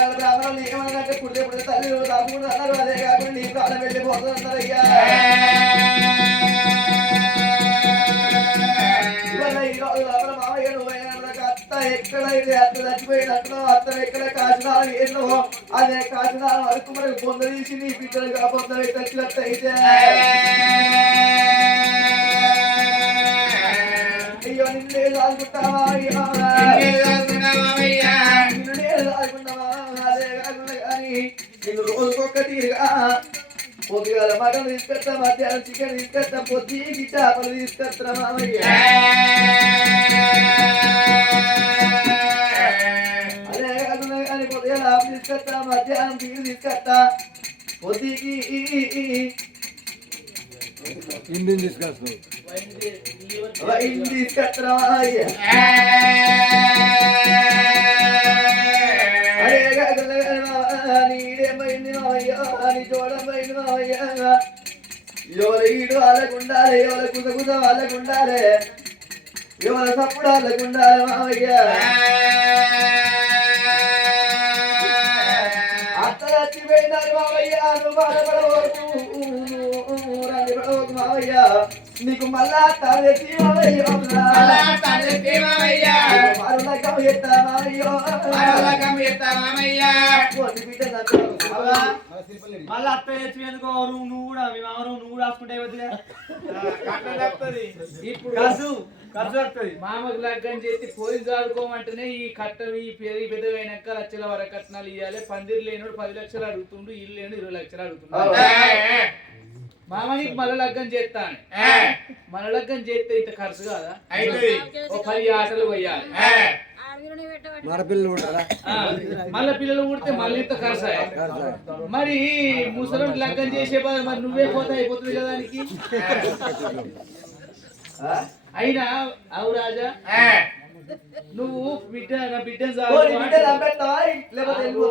బ్రాహ్మణులు ఏమన్నారంటే పుడితే పుడితే తల్లి తప్పకుండా అన్నారు. అదే కాకుండా నీ ప్రాణం వెళ్ళిపోతుంది ఎక్కడైతే అత్త చచ్చిపోయినట్టు అత్త ఎక్కడ? కాచినాలు అదే కాచినాలు వరకు మనకు నీ బిడ్డలుగా అయితే. అయ్యో నిన్నే దాచుకుంటావా తీరుగా పొద్దుగాల మటన్ తీసుకొస్తా మధ్యాహ్నం చికెన్ తీసుకొస్తా పొద్దు చేపలు తీసుకొస్తా మామయ్య అదే కాకుండా కానీ పొద్దుగాల ఆపు తీసుకొస్తా మధ్యాహ్నం బియ్యం తీసుకొస్తా పొద్దుకి ఇండియన్ తీసుకొస్తావు వైన్ తీసుకొస్తా మామయ్య అదే కాకుండా నీడేమైంది మామయ్య నీ ఎవరి ఈడు వాళ్ళకుండాలి ఎవరి కుస వాళ్ళకుండాలి ఎవరి సప్పుడు వాళ్ళకుండాలి మామయ్య అత్త చచ్చిపోయినారు మావయ్య. నువ్వు బాధపడవకు రాని నీకు మళ్ళా తలెత్తి మావయ్య మరులకం ఎత్తా మావయ్య కొన్ని బిడ్డ నచ్చవు. మళ్ళీ అత్త తెచ్చి ఎందుకో నువ్వు నువ్వు కూడా మీ మామ నువ్వు కూడా రాసుకుంటే వద్దుగా ఇప్పుడు ఖర్చు ఖర్చు వస్తుంది మామకు లగ్గం చేసి పోలీసు ఆడుకోమంటేనే ఈ కట్టలు ఈ పెరిగి పెద్దగా అయినాక లక్షల వరకు కట్నాలు ఇవ్వాలి పందిరి లేనోడు పది లక్షలు అడుగుతుండు ఇల్లు లేని ఇరవై లక్షలు అడుగుతుండు. మామ నీకు మళ్ళీ లగ్గం చేస్తాను మన లగ్గం చేస్తే ఇంత ఖర్చు కాదా? ఒక పది ఆటలు పోయాలి. మరపిల్లలు ఉంటారా ఆ, మళ్ళీ పిల్లలు పుడితే మళ్ళీ ఇంత ఖర్చు? మరి ముసలం లగ్గం చేసే బదులు మరి నువ్వే పోతే అయిపోతుంది కదా దానికి? ఆ? అయినా అవు రాజా? నువ్వు బిడ్డ నా బిడ్డను ఓ,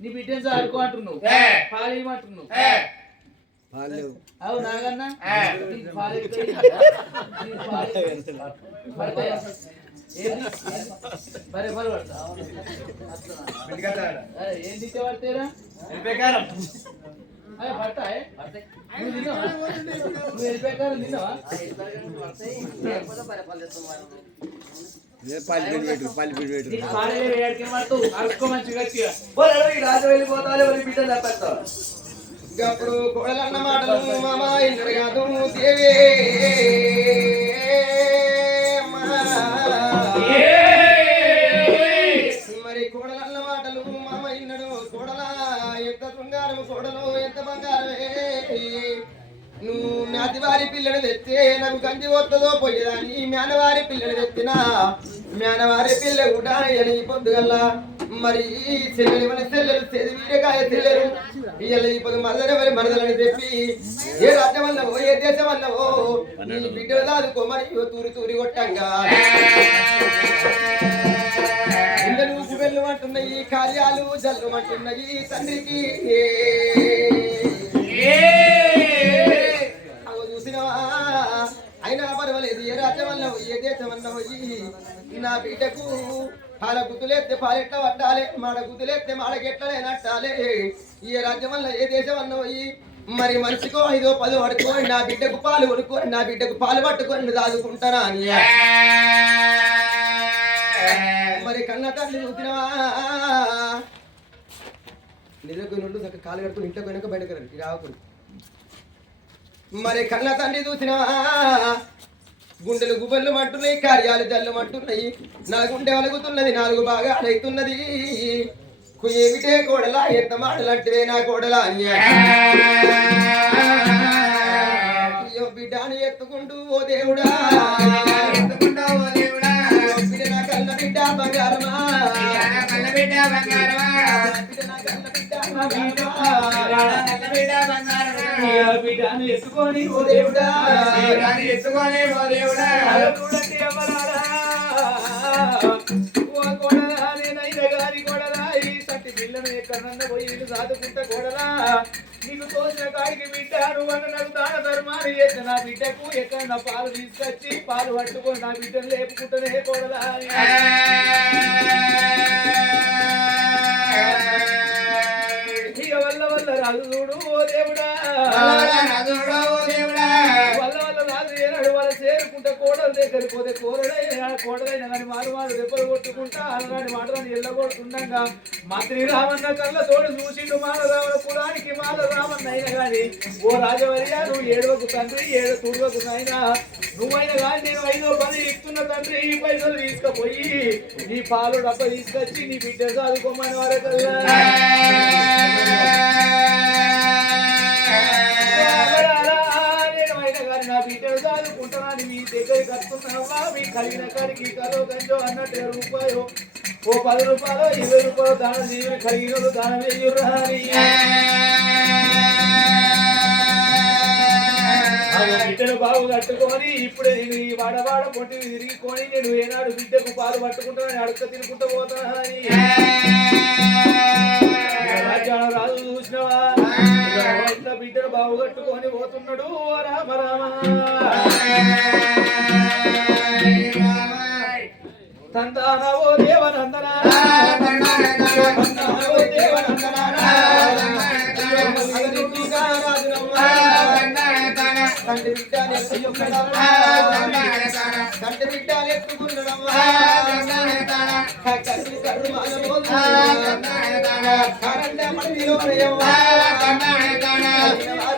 నీ బిడ్డను సాదుకో అంటున్నావు. పాలు ఇవ్వమంటున్నావు. వాళ్ళు అవు నాగన్నా నీకు పాలు ఎక్కడ? నీకు పాలు ఎక్కడ? పడతాయా? ఏంది? బరే బరే పడతా. అరే, ఏం తింటే పడతాయిరా? అరే, పడతాయే? నువ్వు తిన్నావా? నువ్వు వెళ్ళిపోయాక తిన్నావా? ఏ పల్లి పెట్టు పల్లి పెట్టు నీకు పాలే ఏడికి పడతావు అరుసుకో మంచిగా గట్టిగా ఓ, లేకపోతే ఈ రాజు వెళ్ళిపోతావా? లేకపోతే నీ అప్పుడు కోడలన్న మాటలు మామ ఇంద్ర కాదు దేవే. మరి కోడలన్న మాటలు మామ ఇన్నడు కోడల ఎంత శృంగారం కోడలు ఎంత బంగారమే. నువ్వు నాతివారి పిల్లని తెస్తే నాకు కంచి వస్తుందో పోయేదాన్ని మేనవారి పిల్లని తెచ్చినా మేనవారి పిల్ల కూడా అని పొద్దుగల్లా. మరి చెల్లెలు మన చెల్లెలు చేది వీరకాయ చెల్లెలు. ఇయ్యాల ఇప్పుడు మరదలు మరి మరదలని చెప్పి ఏ రాజ్యం అన్నవో ఏ దేశం అన్నవో నీ బిడ్డలు దాదుకో మరి తూరి తూరి కొట్టంగా. ఇళ్ళలు గుబెళ్ళు అంటున్నాయి కార్యాలు జల్లు అంటున్నాయి తండ్రికి. అగో చూసినవా? అయినా పర్వాలేదు ఏ రాజ్యం అన్నవో ఏ దేశం అన్నవో ఈ నా బిడ్డకు పాల గుద్దులేస్తే పాలెట్లా పట్టాలి మాడ గుద్దులేస్తే మాడకెట్లనే నట్టాలి. ఏ రాజ్యం వల్ల ఏ దేశం అన్నవో మరి మనిషికో ఐదో పదో పడుకోండి నా బిడ్డకు పాలు పడుకోని నా బిడ్డకు పాలు పట్టుకొని దాదుకుంటానా అని మరి కన్న తల్లి చూసినవా చక్క కాలు కడుకుని ఇంట్లో వెనక బయటకు రండి రావకూడదు మరి కన్న తండ్రి చూసినవా గుండెలు గుబెళ్ళు మంటున్నాయి కార్యాలు జల్లు మంటున్నాయి. నా గుండె వలుగుతున్నది నాలుగు బాగా అడైతున్నది ఏమిటే కోడలా ఎంత మాటలంటివే నా కోడలా అయ్యో బిడ్డని ఎత్తుకుంటూ ఓ దేవుడా. ఎత్తుకుంటా ఓ దేవుడా. బిడ్డ నా కళ్ళ బిడ్డ బంగారమా. కళ్ళ బిడ్డ బంగారమా. బిడ్డ నా కళ్ళ బిడ్డ బంగారమా బిడ్డను ఎత్తుకొని ఓ దేవుడా ఓ దేవుడా కొడలా, కొడలా. నీకు తోచిన కాడికి బిడ్డ నువ్వు నాకు దాన ధర్మాన్ని నా బిడ్డకు ఎక్కడ నా పాలు తీసుకొచ్చి పాలు పట్టుకొని నా బిడ్డను లేపుకుంటేనే కూడలా రాజు చూడు ఓ దేవుడా. వల్ల వల్ల రాజు ఏనాడు వాళ్ళ చేరుకుంటే కోడలు దగ్గరికి పోతే కోరడైన కోడలైన కానీ మారు మారు దెబ్బలు కొట్టుకుంటా అలాంటి మాటలను ఎల్లగొడుతుండగా మంత్రి రామన్న కళ్ళ తోడు చూసిండు మాల రావణ కులానికి మాల రామన్న అయినా కానీ ఓ రాజవర్య నువ్వు ఏడవకు తండ్రి ఏడు తుడవకు నాయనా. నువ్వైనా కానీ నేను ఐదో పది ఇస్తున్న తండ్రి ఈ పైసలు తీసుకుపోయి నీ పాలు డబ్బ తీసుకొచ్చి నీ బిడ్డ చదువుకోమని వారకల్లా. బిడ్డలు నీ మీ దగ్గరికి వస్తున్నావా మీ కలిగిన కాడికి కలో గంజో అన్నట్టు రూపాయో. ఓ పది రూపాయలు ఇరవై రూపాయలు దానం చేయని కలిగిన వాళ్ళు దానం వేయుర్రా అని. బిడ్డను బాగు కట్టుకొని ఇప్పుడే నేను ఈ వాడవాడ పొట్టి తిరిగికొని నేను ఏనాడు బిడ్డకు పాలు పట్టుకుంటానని అడుక్క తినుకుంటూ పోతానా కట్టుకొని పోతున్నాడు ఓ రామ రామ దేవనందనా తందానవో దేవనందనా తండ్రి బిడ్డ ఎత్తుకున్నడమ్మా తండ్రి బిడ్డ ఎత్తుకున్నడమ్మా కళ్ళు కళ్ళు మానబోదు కరండ మందిలోనయమ్మా వారు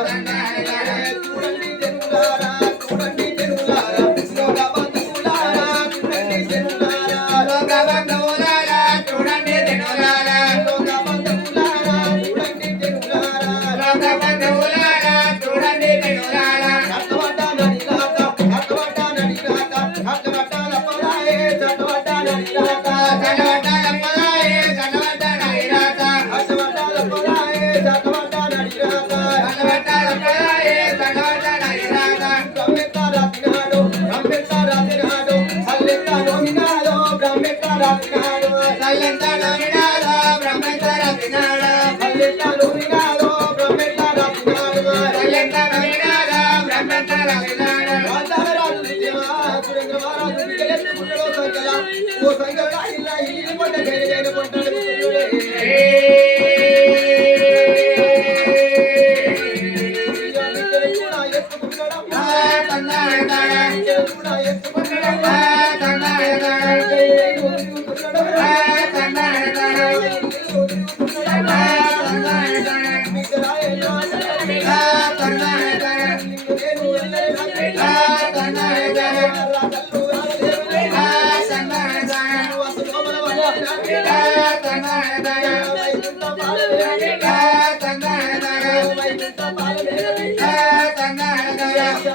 I silent, silent, silent,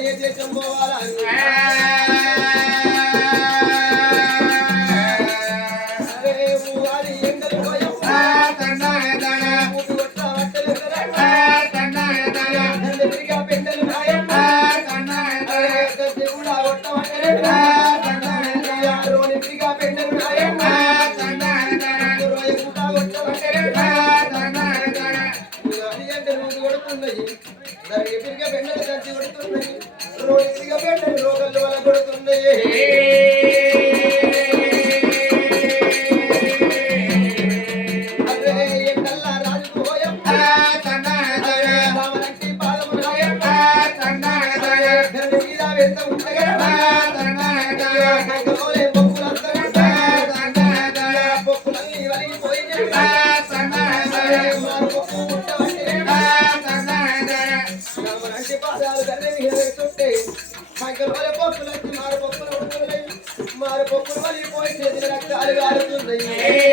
ఏ దేశం పోవాలా రామరాంటి పాదాలు గర్రె మీద పెడుతుంటే మంకల పప్పులు వచ్చి మారు పప్పులు మారు పప్పులు వలిపోయి చేతుల రక్తాలు గారుతున్నాయి.